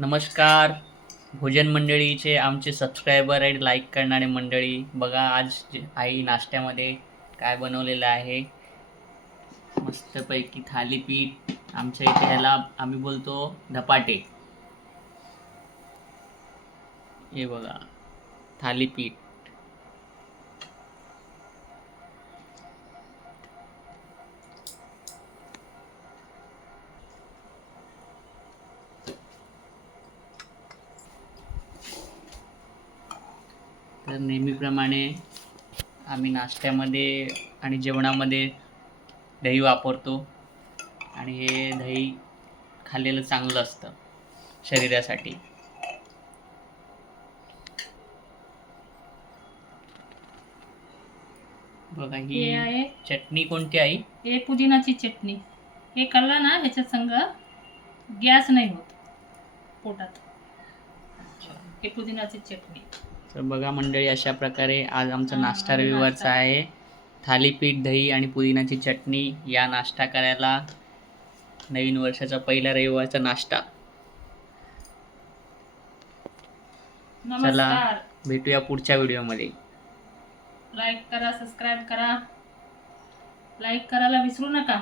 नमस्कार भोजन मंडळीचे आमचे सबस्क्रायबर आणि लाईक करणारे मंडळी. बघा आज आई नाश्त्यामध्ये काय बनवलेलं आहे. मस्तपैकी थालीपीठ. आमच्या इथे ह्याला आम्ही बोलतो धपाटे. हे बघा थालीपीठ. तर नेहमीप्रमाणे आम्ही नाश्त्यामध्ये आणि जेवणामध्ये दही वापरतो आणि हे दही खाल्लेलं चांगलं असतं शरीरासाठी. बघा ही हे आहे चटणी कोणती आई? हे पुदिनाची चटणी. हे खाल्लं ना ह्याच्या संग गॅस नाही होत पोटात. हे पुदिनाची चटणी. तर बघा मंडळी, अशा प्रकारे आज आमचा नाश्ता आणि रविवारचा नाश्ता. आहे. थालीपीठ, दही आणि पुदिनाची चटणी या नाश्ता करायला. नवीन वर्षाचा पहिला रविवारचा नाश्ता. चला नमस्कार. भेटूया पुढच्या व्हिडिओमध्ये. लाईक करा, सबस्क्राईब करा. लाईक करायला विसरू नका.